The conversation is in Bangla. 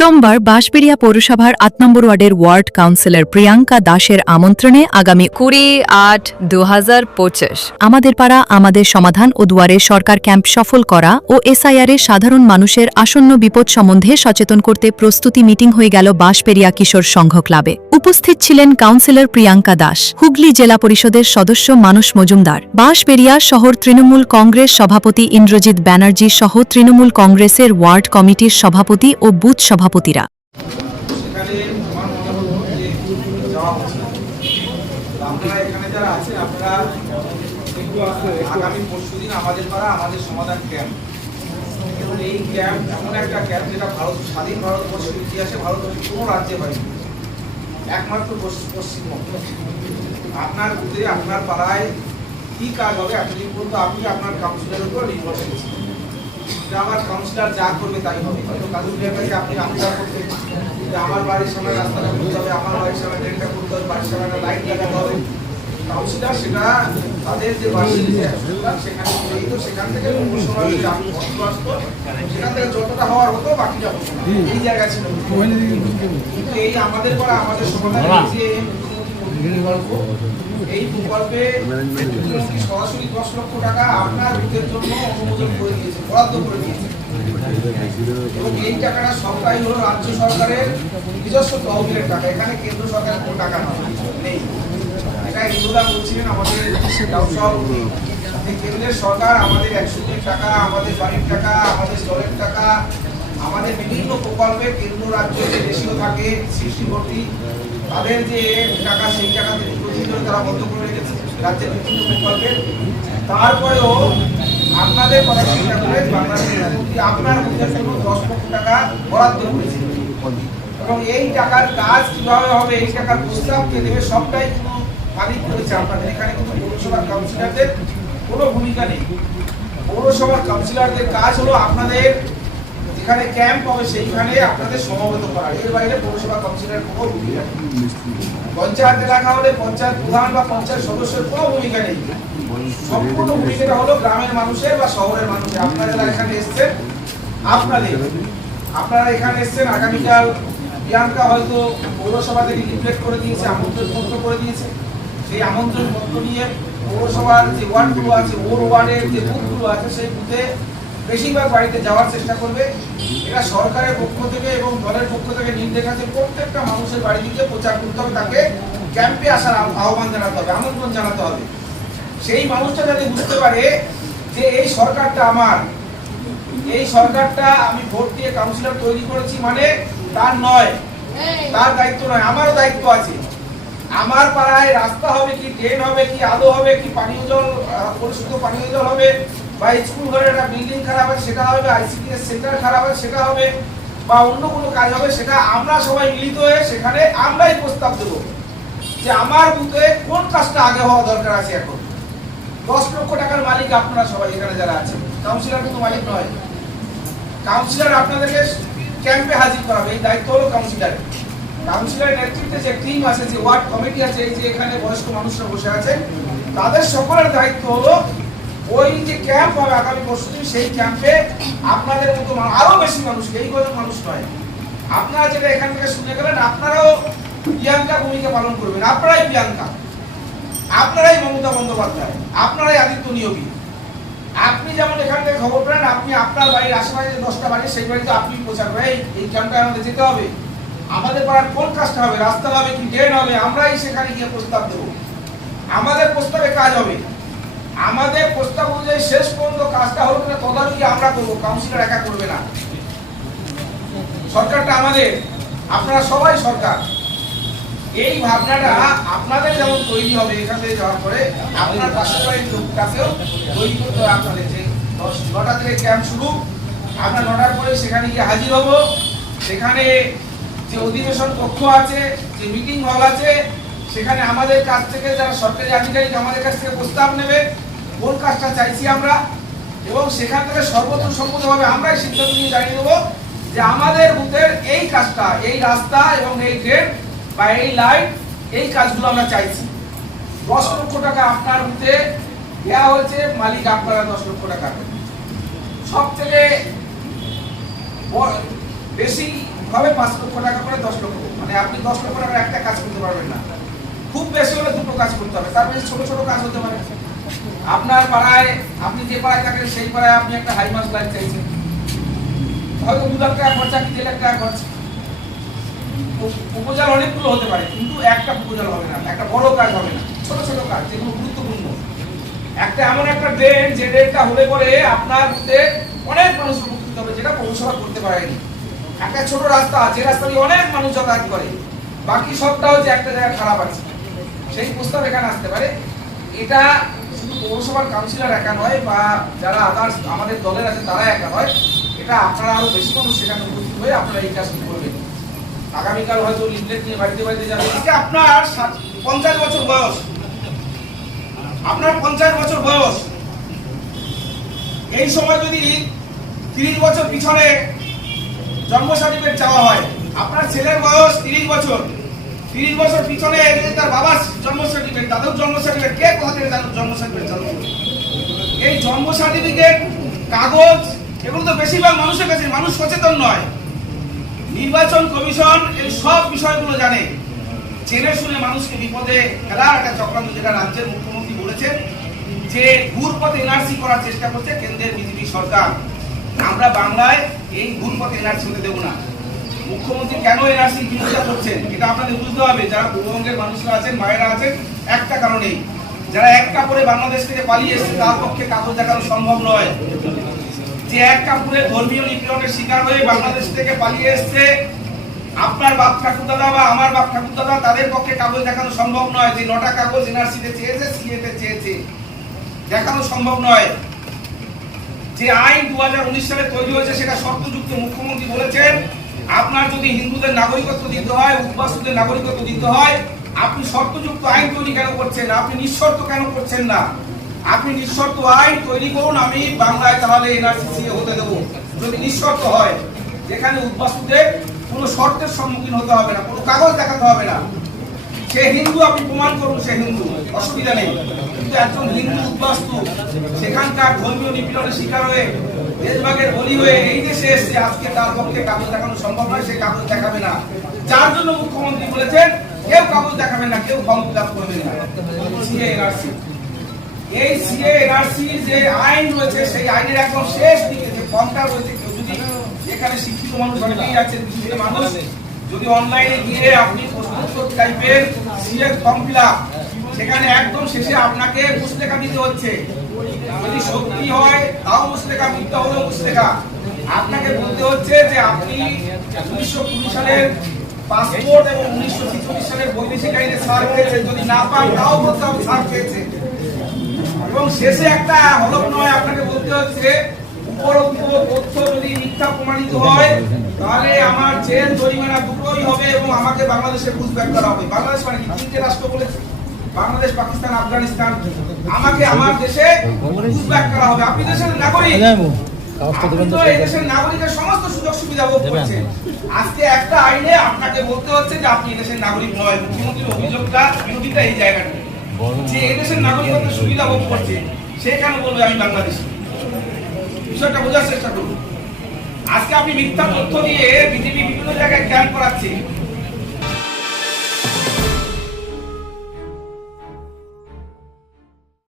সোমবার বাঁশবেড়িয়া পৌরসভার আট নম্বর ওয়ার্ডের ওয়ার্ড কাউন্সিলর প্রিয়াঙ্কা দাসের আমন্ত্রণে আগামী কুড়ি আট দু আমাদের পাড়া, আমাদের সমাধান ও দুয়ারে সরকার ক্যাম্প সফল করা ও এসআইআর সাধারণ মানুষের আসন্ন বিপদ সম্বন্ধে সচেতন করতে প্রস্তুতি মিটিং হয়ে গেল বাঁশবেড়িয়া কিশোর সংঘ ক্লাবে। উপস্থিত ছিলেন কাউন্সিলর প্রিয়াঙ্কা দাস, হুগলি জেলা পরিষদের সদস্য মানস মজুমদার। বাঁশবেড়িয়া শহর তৃণমূল কংগ্রেস সভাপতি ইন্দ্রজিৎ ব্যানার্জি সহ তৃণমূল কংগ্রেসের ওয়ার্ড কমিটির সভাপতি ও বুথ সভাপতিরা। এখানে যারা আগামী আমাদের পাড়া আমাদের সমাধান ক্যাম্প এবং এই ক্যাম্প এমন একটা যেটা ভারত, স্বাধীন ভারতবর্ষের ইতিহাসে রাজ্যে একমাত্র পশ্চিমবঙ্গ। আপনার বুথে, আপনার পাড়ায় কি কাজ হবে, এতদিন পর্যন্ত আপনি আপনার কাউন্সিলের উপর নির্ভরশীল আমার কাউন্সিলর যা করবে তাই হবে। হয়তো কাজু কাছে আপনি আবেদন করতেন যে আমার বাড়ির সামনে রাস্তাটা করতে হবে আমার বাড়ির সামনে ড্রেনটা করতে হবে বাড়ির সামনে লাইট লাগাতে হবে। কাউন্সিলর সেটা তাদের যে বার্ষিক যে সেখানে তো সেখান থেকে হয়েছে আমি বসবাস্ত সেখান থেকে যতটা হওয়ার হতো বাকিটা হতো এই জায়গা ছিল। কিন্তু এই আমাদের করা আমাদের সমাধান যে প্রকল্প এই প্রকল্পে সরাসরি দশ লক্ষ টাকা আপনার বুথের জন্য অনুমোদন করে দিয়েছে, বরাদ্দ করে দিয়েছে। এবং এই টাকাটা সবটাই হলো রাজ্য সরকারের নিজস্ব তহবিলের টাকা, এখানে কেন্দ্র সরকারের কোনো টাকা নেই। এটা ইন্দুদা বলছিলেন আমাদের কেন্দ্রের সরকার আমাদের একশো টাকা, আমাদের বাড়ির টাকা, আমাদের জলের টাকা আমাদের বিভিন্ন প্রকল্পে কেন্দ্র, রাজ্য যে রেশিও থাকে সৃষ্টি তাদের যে টাকা, সেই টাকা ধরে তারা বন্ধ করে রেখেছে রাজ্যের বিভিন্ন প্রকল্পে। তারপরেও আপনাদের কথা চিন্তা করে বাংলাদেশের আপনার জন্য দশ লক্ষ টাকা বরাদ্দ করেছে এবং এই টাকার কাজ কীভাবে হবে, এই টাকার প্রস্তাব কে দেবে, সবটাই কোনো মালিক করেছে আপনাদের। এখানে কিন্তু পৌরসভার কাউন্সিলরদের কোনো ভূমিকা নেই। পৌরসভার কাউন্সিলরদের কাজ হলো আপনাদের যেখানে ক্যাম্প হবে, সেইখানে আপনাদের সমবেত করা। এর বাইরে পৌরসভা কাউন্সিলর কোনো ভূমিকা পঞ্চায়েত এলাকা হলে পঞ্চায়েত প্রধান বা পঞ্চায়েত সদস্যের কোনো ভূমিকা নেই। সম্পূর্ণ ভূমিকাটা হলো গ্রামের মানুষের বা শহরের মানুষের। আপনারা এখানে এসছেন, আপনাদের। আপনারা এখানে এসছেন, আগামীকাল প্রিয়াঙ্কা হয়তো পৌরসভা থেকে রিফ্লেক্ট করে দিয়েছে, আমন্ত্রণ পত্র করে দিয়েছে। সেই আমন্ত্রণ পত্র নিয়ে পৌরসভার যে ওয়ার্ডগুলো আছে, ওর ওয়ার্ডের যে বুথগুলো আছে, সেই বুথে বেশিরভাগ বাড়িতে যাওয়ার চেষ্টা করবে। এটা সরকারের পক্ষ থেকে এবং দলের পক্ষ থেকে নির্দেশ আছে প্রত্যেকটা মানুষের বাড়ি দিকে প্রচার করতে হবে, তাকে ক্যাম্পে আসার আহ্বান জানাতে হবে, আমন্ত্রণ জানাতে হবে। সেই মানুষটা যাতে বুঝতে পারে যে এই সরকারটা আমার, এই সরকারটা আমি ভোট দিয়ে কাউন্সিলর তৈরি করেছি মানে তার নয়, তার দায়িত্ব নয়, আমারও দায়িত্ব আছে। আমার পাড়ায় রাস্তা হবে কি, ড্রেন হবে কি, আলো হবে কি, পানীয় জল পরিশুদ্ধ পানীয় জল হবে বা স্কুল ঘরে একটা বিল্ডিং খারাপ আছে সেটা হবে আইসিডিএস সেন্টার খারাপ আছে সেটা হবে, বা অন্য কোনো কাজ হবে, সেটা আমরা সবাই মিলিত হয়ে সেখানে আমরাই প্রস্তাব দেবো যে আমার বুথে কোন কাজটা আগে হওয়া দরকার আছে এখন। দশ লক্ষ টাকার মালিক আপনারা সবাই এখানে যারা আছেন। কাউন্সিলর কিন্তু মালিক নয়। কাউন্সিলর আপনাদেরকে ক্যাম্পে হাজির করাবে, এই দায়িত্ব হলো কাউন্সিলর কাউন্সিলরের নেতৃত্বে যে টিম আছে, যে ওয়ার্ড কমিটি আছে, এই যে এখানে বয়স্ক মানুষরা বসে আছে তাদের সকলের দায়িত্ব হলো ওই যে ক্যাম্প হবে, আগামী পরশুদিন সেই ক্যাম্পে আপনাদের মতো আরও বেশি মানুষ, এই কজন মানুষ নয়। আপনারা যেটা এখান থেকে শুনে গেলেন, আপনারাও প্রিয়াঙ্কা ভূমিকা পালন করবেন। আপনারাই প্রিয়াঙ্কা। আপনারাই মমতা বন্দ্যোপাধ্যায়। আপনারাই আদিত্য নিয়োগী। আপনি যেমন এখান থেকে খবর পেলেন, আপনি আপনার বাড়ির আশেপাশে দশটা বাড়ি, সেই বাড়িতে আপনি প্রচার করেন। এই এই ক্যাম্পে আমাদের যেতে হবে। আমাদের পাড়ার কোন কাজটা হবে? রাস্তা হবে কি, ড্রেন হবে? আমরাই সেখানে গিয়ে প্রস্তাব দেবো। আমাদের প্রস্তাবে কাজ হবে। আমাদের প্রস্তাব অনুযায়ী শেষ পর্যন্ত কাজটা হলো কিনা তদারকি আমরা করব কাউন্সিলর একা করবে না। সরকারটা আমাদের, আপনারা সবাই সরকার। এই ভাবনাটা আপনাদের যেমন তৈরি হবে এখান থেকে যাওয়ার পরে, আপনার পাশের বাড়ির লোক কাছেও তৈরি করতে হবে আপনাদের। যে দশ নটা থেকে ক্যাম্প শুরু, আমরা নটার পরে সেখানে গিয়ে হাজির হব। সেখানে যে অধিবেশন কক্ষ আছে, যে মিটিং হল আছে, সেখানে আমাদের কাছ থেকে যারা সরকারি আধিকারিক আমাদের কাছ থেকে প্রস্তাব নেবে। কোন কাজটা চাইছি আমরা, এবং সেখান থেকে সর্বত্র সম্মতভাবে আমরাই সিদ্ধান্ত নিয়ে জানিয়ে দেবো যে আমাদের বুথের এই কাজটা, এই রাস্তা এবং এই ড্রেন বা এই লাইট, এই কাজগুলো আমরা চাইছি। দশ লক্ষ টাকা আপনার বুথে দেওয়া হয়েছে, মালিক আপনারা দশ লক্ষ টাকা সব থেকে বেশি হবে পাঁচ লক্ষ টাকা করে দশ লক্ষ মানে আপনি দশ লক্ষ টাকার একটা কাজ করতে পারবেন না। খুব বেশি হলে দুটো কাজ করতে হবে, তার বেশি ছোট ছোট কাজ হতে পারে। আপনার পাড়ায়, আপনি যে পাড়ায় থাকেন, সেই পাড়ায় আপনি একটা হাই মাস লাইট চাইছেন। হয়তো দু লাখ টাকা খরচা কি দেড় লাখ টাকা খরচা? উপ- উপজাল অনেকগুলো হতে পারে, কিন্তু একটা উপজাল হবে না, একটা বড় কাজ হবে না, ছোট ছোট কাজ, যেগুলো গুরুত্বপূর্ণ। একটা এমন একটা ড্রেন, যে ড্রেনটা হলে পরে আপনার মধ্যে অনেক মানুষ উপকৃত হবে, যেটা পৌরসভা করতে পারেনি। একটা ছোট রাস্তা যে রাস্তা দিয়ে অনেক মানুষ যাতায়াত করে। বাকি সবটা হচ্ছে একটা জায়গায় খারাপ আছে, সেই প্রস্তাব এখানে আসতে পারে। এটা শুধু পৌরসভার কাউন্সিলর একা নয় বা যারা আদার্স আমাদের দলের আছে, তারা একা নয়। এটা আপনারা আরও বেশি মানুষ সেখানে উপস্থিত হয়ে আপনারা এই কাজটি করবেন। আগামীকাল হয়তো লিফলেট নিয়ে বাড়িতে বাড়িতে যাবে। আজকে আপনার পঞ্চাশ বছর বয়স। আপনার পঞ্চাশ বছর বয়স। এই সময় যদি তিরিশ বছর পিছনে জন্ম সার্টিফিকেট চাওয়া হয়, আপনার ছেলের বয়স তিরিশ বছর। তিরিশ বছর পিছনে তার বাবার জন্ম সার্টিফিকেট দাদুর জন্ম সার্টিফিকেট কে কোথা থেকে দাদুর জন্ম সার্টিফিকেট চালু এই জন্ম সার্টিফিকেট কাগজ, এগুলো তো বেশিরভাগ মানুষের কাছে, মানুষ সচেতন নয়। নির্বাচন কমিশন এই সব বিষয়গুলো জানে। জেনে শুনে মানুষকে বিপদে ফেলার একটা চক্রান্ত যেটা রাজ্যের মুখ্যমন্ত্রী বলেছেন যে ঘুরপথে এনআরসি করার চেষ্টা করছে কেন্দ্রের বিজেপি সরকার। আমরা বাংলায় এই ঘুরপথে এনআরসি হতে দেবো না। মুখ্যমন্ত্রী কেন এনআরসি বিরোধিতা করছেন? এটা আপনাদের বুঝতে হবে। যারা পূর্ববঙ্গের মানুষরা আছেন, মায়েরা আছেন, একটা কারণেই। যারা এক কাপড়ে বাংলাদেশ থেকে পালিয়ে এসেছে, তার পক্ষে কাগজ দেখানো সম্ভব নয়। যে এক কাপড়ে ধর্মীয় নিপীড়নের শিকার হয়ে বাংলাদেশ থেকে পালিয়ে এসছে, আপনার বাপ ঠাকুর দাদা বা আমার বাপ ঠাকুর দাদা, তাদের পক্ষে কাগজ দেখানো সম্ভব নয়। যে নটা কাগজ এনআরসিতে চেয়েছে সিএতে চেয়েছে। দেখানো সম্ভব নয়। যে আইন দু হাজার উনিশ সালে তৈরি হয়েছে, সেটা শর্তযুক্ত মুখ্যমন্ত্রী বলেছেন। আপনার যদি হিন্দুদের নাগরিকত্ব দিতে হয় উদ্বাস্তুদের নাগরিকত্ব দিতে হয়, আপনি শর্তযুক্ত আইন তৈরি কেন করছেন? আপনি নিঃশর্ত কেন করছেন না? আপনি নিঃশর্ত আইন তৈরি করুন, আমি বাংলায় তাহলে এনআরসি হতে দেবো। যদি নিঃশর্ত হয়, যেখানে উদ্বাসুদের কোনো শর্তের সম্মুখীন হতে হবে না, কোনো কাগজ দেখাতে হবে না। সে হিন্দু, আপনি প্রমাণ করুন সে হিন্দু। অসুবিধা নেই। কিন্তু একজন হিন্দু উদ্বাস্তু, সেখানকার ধর্মীয় নিপীড়নের শিকার হয়ে, দেশভাগের বলি হয়ে এই দেশে এসছে আজকে তার পক্ষে কাগজ দেখানো সম্ভব নয়, সে কাগজ দেখাবে না। যার জন্য মুখ্যমন্ত্রী বলেছেন, কেউ কাগজ দেখাবে না, কেউ ফর্ম করবে না। সিএ এই সিএ এনআরসির যে আইন রয়েছে, সেই আইনের একদম শেষ দিকে যে ফর্মটা রয়েছে, কেউ যদি যেখানে শিক্ষিত মানুষ অনেকেই আছেন শিক্ষিত মানুষ, যদি অনলাইনে গিয়ে আপনি প্রশ্নোত্তর টাইপের সিএ ফর্ম ফিল সেখানে একদম শেষে আপনাকে মুসলেখা দিতে হচ্ছে। যদি সত্যি হয়, তাও মুসলেখা মিথ্যা হলেও মুসলেখা আপনাকে বলতে হচ্ছে যে আপনি উনিশশো কুড়ি সালের পাসপোর্ট এবং উনিশশো ছিচল্লিশ সালের বৈদেশিক আইনে সার পেয়েছেন। যদি না পান, তাও বলতে হবে সার পেয়েছে। এবং শেষে একটা হলফ নয় আপনাকে বলতে হচ্ছে উপরোক্ত তথ্য যদি মিথ্যা প্রমাণিত হয় তাহলে আমার জেল জরিমানা দুটোই হবে এবং আমাকে বাংলাদেশে পুষব্যাক করা হবে। বাংলাদেশ মানে কি? তিনটে রাষ্ট্র বলেছে। বাংলাদেশ পাকিস্তান আফগানিস্তান। আমাকে আমার দেশে পুষব্যাক করা হবে। আপনি দেশের নাগরিক। নাগরিকের সমস্ত সুযোগ সুবিধা ভোগ করছেন। আজকে একটা আইনে আপনাকে বলতে হচ্ছে যে আপনি দেশের নাগরিক নয়। মুখ্যমন্ত্রীর অভিযোগটা বিরোধিতা এই জায়গাটা যে এদেশের নাগরিকত্বের সুবিধা ভোগ করছে সে কেন বলবে আমি বাংলাদেশি? বিষয়টা বোঝার চেষ্টা করুন। আজকে আপনি মিথ্যা তথ্য দিয়ে বিজেপি বিভিন্ন জায়গায় ক্যাম্প করাচ্ছে